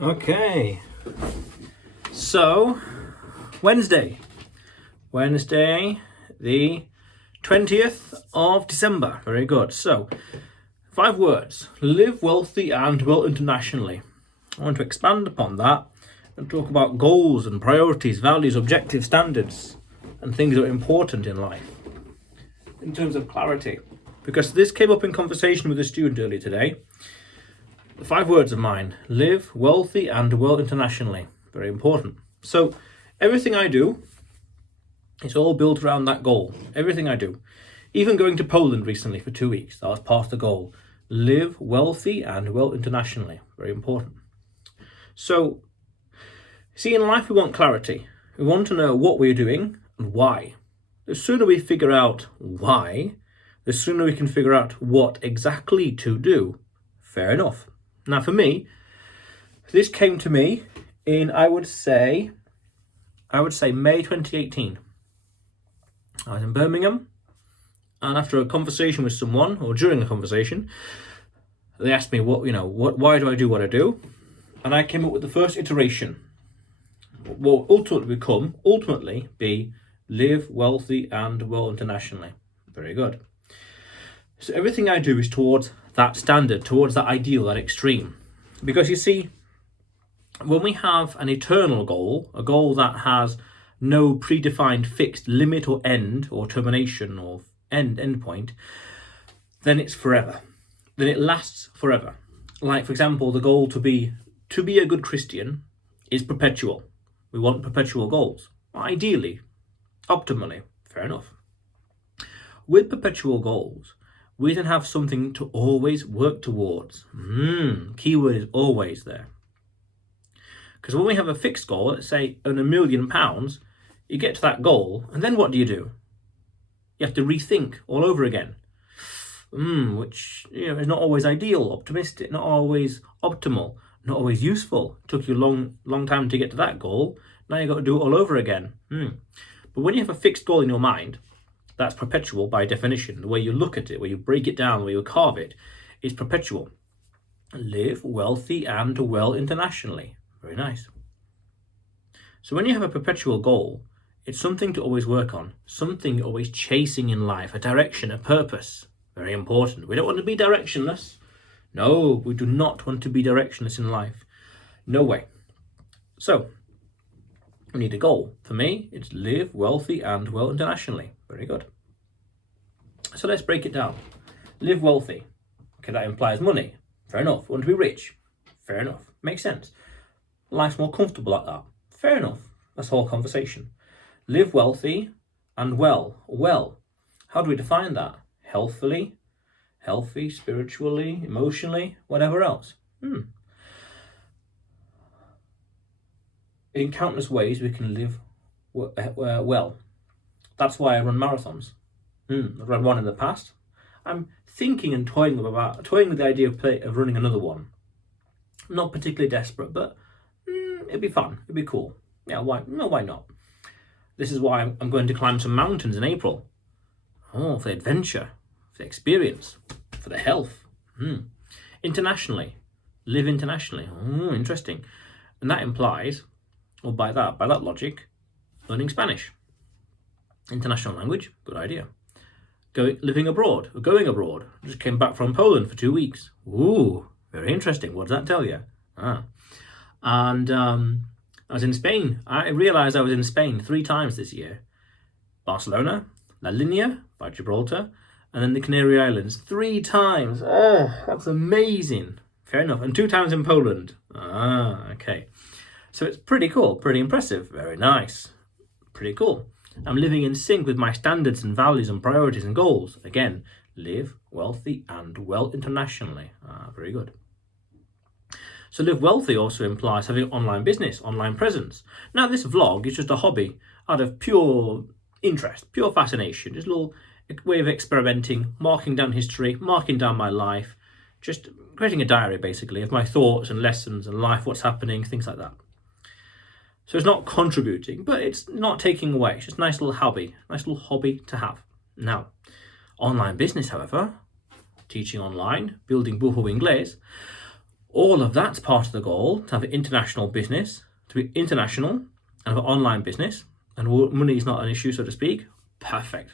Okay, so Wednesday, the 20th of December. Very good. So, 5 words. Live wealthy and well internationally. I want to expand upon that and talk about goals and priorities, values, objectives, standards, and things that are important in life in terms of clarity. Because this came up in conversation with a student earlier today. The 5 words of mine: live wealthy and well internationally. Very important. So everything I do, it's all built around that goal. Everything I do. Even going to Poland recently for 2 weeks, that was part of the goal. Live wealthy and well internationally. Very important. So, see, in life we want clarity. We want to know what we're doing and why. The sooner we figure out why, the sooner we can figure out what exactly to do. Fair enough. Now for me, this came to me in, I would say May 2018. I was in Birmingham, and after a conversation with someone, or during a conversation, they asked me why do I do what I do? And I came up with the first iteration. What will ultimately be live wealthy and well internationally. Very good. So everything I do is towards that standard, towards that ideal, that extreme. Because you see, when we have an eternal goal, a goal that has no predefined fixed limit or end or termination or end point, then it's forever. Then it lasts forever. Like, for example, the goal to be a good Christian is perpetual. We want perpetual goals. Ideally, optimally, fair enough. With perpetual goals, we then have something to always work towards. Keyword is always there. Because when we have a fixed goal, let's say earn £1 million, you get to that goal, and then what do? You have to rethink all over again. Which is not always ideal, optimistic, not always optimal, not always useful. It took you a long time to get to that goal. Now you've got to do it all over again. But when you have a fixed goal in your mind, that's perpetual by definition. The way you look at it, where you break it down, where you carve it, is perpetual. Live wealthy and well internationally. Very nice. So when you have a perpetual goal, it's something to always work on, something you're always chasing in life, a direction, a purpose. Very important. We don't want to be directionless. No, we do not want to be directionless in life. No way. So, we need a goal. For me, it's live wealthy and well internationally. Very good. So let's break it down. Live wealthy. Okay, that implies money. Fair enough. Want to be rich. Fair enough. Makes sense. Life's more comfortable like that. Fair enough. That's the whole conversation. Live wealthy and well. Well. How do we define that? Healthily, spiritually, emotionally, whatever else. In countless ways we can live well. That's why I run marathons. I've run one in the past. I'm thinking and toying with the idea of running another one. I'm not particularly desperate, but it'd be fun. It'd be cool. Yeah, why not? This is why I'm going to climb some mountains in April. Oh, for the adventure, for the experience, for the health. Internationally. Live internationally. Interesting. And that implies, or by that logic, learning Spanish. International language, good idea. Going abroad. Just came back from Poland for 2 weeks. Ooh, very interesting. What does that tell you? And I was in Spain. I realised I was in Spain 3 times this year. Barcelona, La Linea by Gibraltar, and then the Canary Islands 3 times. Oh, that's amazing. Fair enough. And 2 times in Poland. Okay. So it's pretty cool, pretty impressive. Very nice. Pretty cool. I'm living in sync with my standards and values and priorities and goals. Again, live wealthy and well internationally. Very good. So live wealthy also implies having online business, online presence. Now this vlog is just a hobby out of pure interest, pure fascination, just a little way of experimenting, marking down history, marking down my life, just creating a diary basically of my thoughts and lessons and life, what's happening, things like that. So it's not contributing, but it's not taking away. It's just a nice little hobby to have. Now, online business, however, teaching online, building Bujo Inglés, All of that's part of the goal, to have an international business, to be international and have an online business, and money is not an issue, so to speak. Perfect.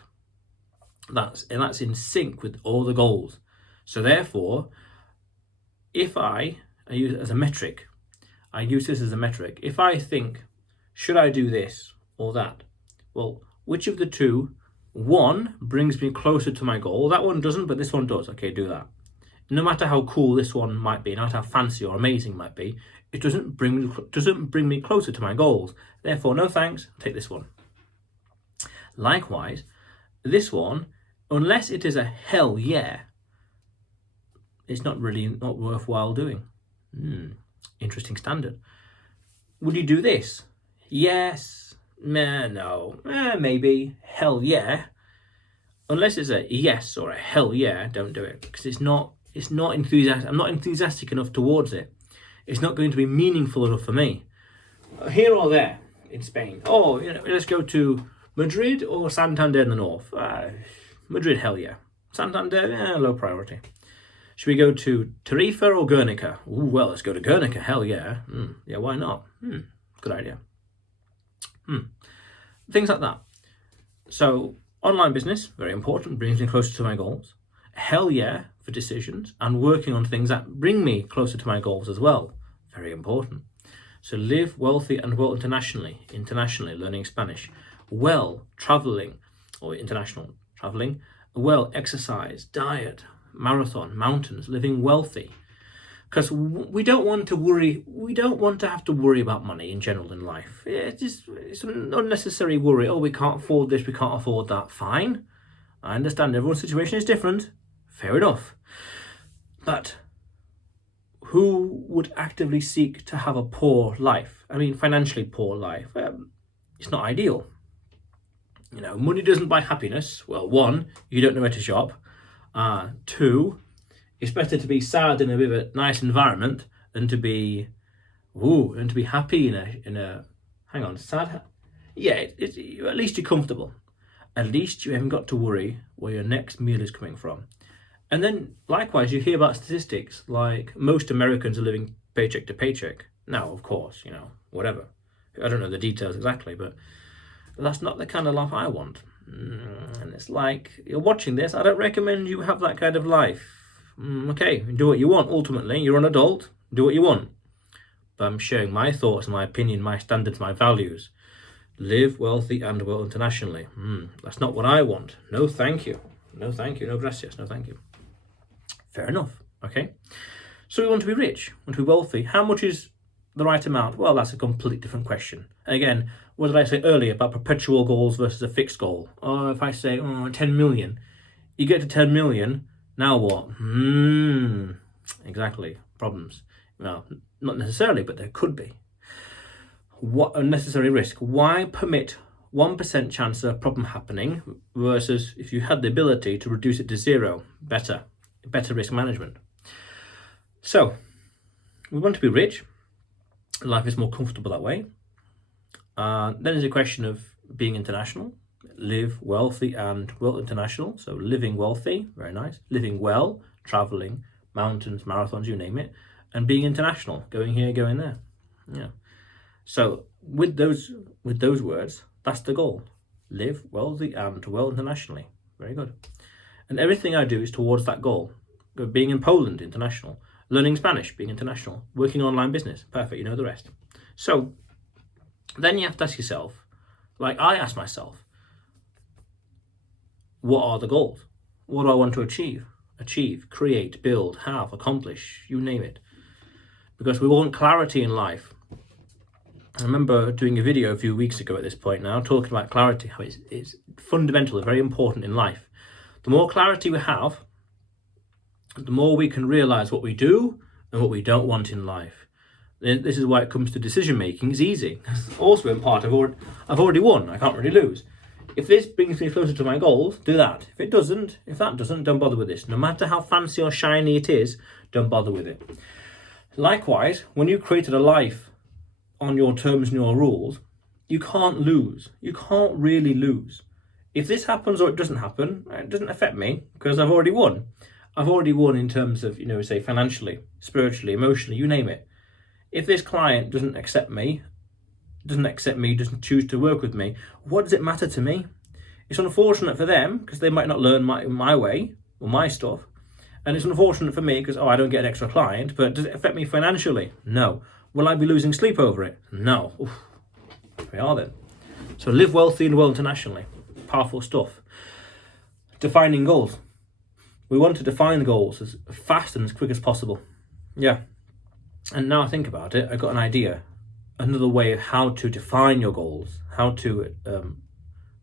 That's in sync with all the goals. So therefore, if I use it as a metric, if I think, should I do this or that? Well, which of the two, one brings me closer to my goal, that one doesn't, but this one does, okay, do that. No matter how cool this one might be, no matter how fancy or amazing it might be, it doesn't bring me closer to my goals. Therefore, no thanks, take this one. Likewise, this one, unless it is a hell yeah, it's not worthwhile doing. Interesting standard. Would you do this? Yes. No. Maybe. Hell yeah. Unless it's a yes or a hell yeah, don't do it, because it's not enthusiastic. I'm not enthusiastic enough towards it. It's not going to be meaningful enough for me. Here or there in Spain. Oh, let's go to Madrid or Santander in the north. Madrid, hell yeah. Santander, low priority. Should we go to Tarifa or Guernica? Ooh, well, let's go to Guernica, hell yeah. Yeah, why not? Good idea. Things like that. So, online business, very important, brings me closer to my goals. Hell yeah for decisions and working on things that bring me closer to my goals as well. Very important. So live wealthy and well internationally, learning Spanish. Well, traveling, or international traveling. Well, exercise, diet, marathon, mountains, living wealthy. Because we don't want to have to worry about money in general in life. It's an unnecessary worry. Oh, we can't afford this, we can't afford that. Fine. I understand everyone's situation is different. Fair enough. But who would actively seek to have a poor life? I mean, financially poor life. It's not ideal. Money doesn't buy happiness. Well, one, you don't know where to shop. Two, it's better to be sad in a bit of a nice environment than to be happy in a hang on, sad. Yeah, at least you're comfortable. At least you haven't got to worry where your next meal is coming from. And then likewise, you hear about statistics like most Americans are living paycheck to paycheck. Now, of course, whatever. I don't know the details exactly, but that's not the kind of life I want. And it's like, you're watching this, I don't recommend you have that kind of life. Okay, do what you want, ultimately. You're an adult, do what you want. But I'm sharing my thoughts, my opinion, my standards, my values. Live wealthy and well internationally. That's not what I want. No, thank you. No, thank you. No, gracias. No, thank you. Fair enough. Okay. So we want to be rich, want to be wealthy. How much is the right amount? Well, that's a completely different question. And again, what did I say earlier about perpetual goals versus a fixed goal? Or if I say 10 million, you get to 10 million, now what? Exactly. Problems. Well, not necessarily, but there could be. What unnecessary risk? Why permit 1% chance of a problem happening versus if you had the ability to reduce it to zero? Better risk management. So, we want to be rich. Life is more comfortable that way. Then there's a question of being international. Live wealthy and well international. So living wealthy, very nice. Living well, traveling, mountains, marathons, you name it. And being international, going here, going there. Yeah. So with those words, that's the goal. Live wealthy and well internationally. Very good. And everything I do is towards that goal. Being in Poland, international. Learning Spanish, being international. Working online business, perfect, you know the rest. So then you have to ask yourself, like I ask myself, what are the goals? What do I want to achieve? Create, build, have, accomplish, you name it. Because we want clarity in life. I remember doing a video a few weeks ago at this point now, talking about clarity, how it's fundamental, very important in life. The more clarity we have, the more we can realize what we do and what we don't want in life. This is why it comes to decision making, it's easy. Also in part, I've already won, I can't really lose. If this brings me closer to my goals, do that. If that doesn't, don't bother with this. No matter how fancy or shiny it is, don't bother with it. Likewise, when you've created a life on your terms and your rules, you can't lose. You can't really lose. If this happens or it doesn't happen, it doesn't affect me because I've already won. I've already won in terms of, say financially, spiritually, emotionally, you name it. If this client doesn't accept me, doesn't choose to work with me, what does it matter to me? It's unfortunate for them because they might not learn my way or my stuff. And it's unfortunate for me because, I don't get an extra client, but does it affect me financially? No. Will I be losing sleep over it? No. Oof. We are then. So live wealthy and well internationally. Powerful stuff. Defining goals. We want to define goals as fast and as quick as possible. Yeah. And now I think about it, I've got an idea. Another way of how to define your goals, how to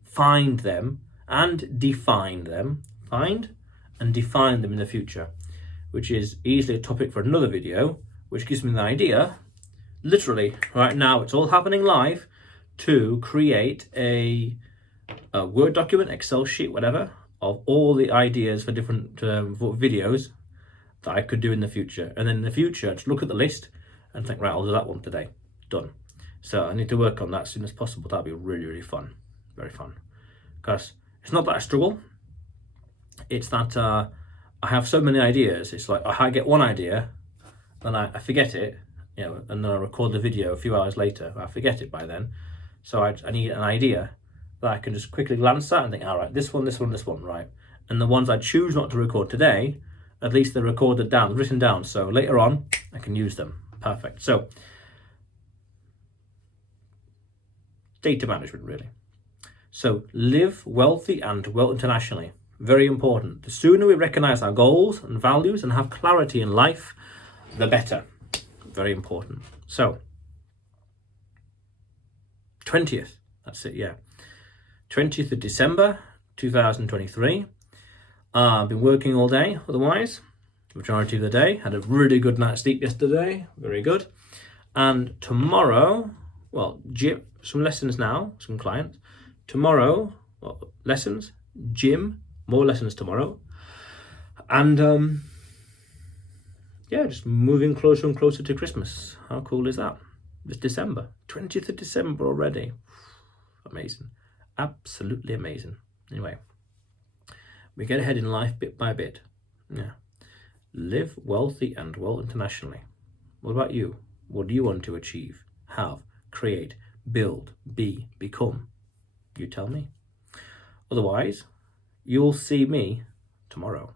find them and define them. Find and define them in the future, which is easily a topic for another video, which gives me the idea, literally right now, it's all happening live, to create a Word document, Excel sheet, whatever, of all the ideas for different videos that I could do in the future. And then in the future, just look at the list and think, right, I'll do that one today. Done. So I need to work on that as soon as possible. That'll be really, really fun. Very fun. Because it's not that I struggle. It's that I have so many ideas. It's like I get one idea, then I forget it, and then I record the video a few hours later. I forget it by then. So I need an idea that I can just quickly glance at and think, all right, this one, right. And the ones I choose not to record today, at least they're recorded down, written down. So later on, I can use them. Perfect. So data management, really. So live wealthy and well internationally. Very important. The sooner we recognize our goals and values and have clarity in life, the better. Very important. So 20th, that's it, yeah. 20th of December 2023. I've been working all day otherwise, majority of the day. Had a really good night's sleep yesterday, very good. And tomorrow, gym, some lessons now, some clients. Tomorrow, lessons, gym, more lessons tomorrow. And just moving closer and closer to Christmas. How cool is that? It's December, 20th of December already. Amazing. Absolutely amazing. Anyway, we get ahead in life bit by bit. Yeah. Live wealthy and well internationally. What about you? What do you want to achieve, have, create, build, be, become? You tell me. Otherwise, you'll see me tomorrow.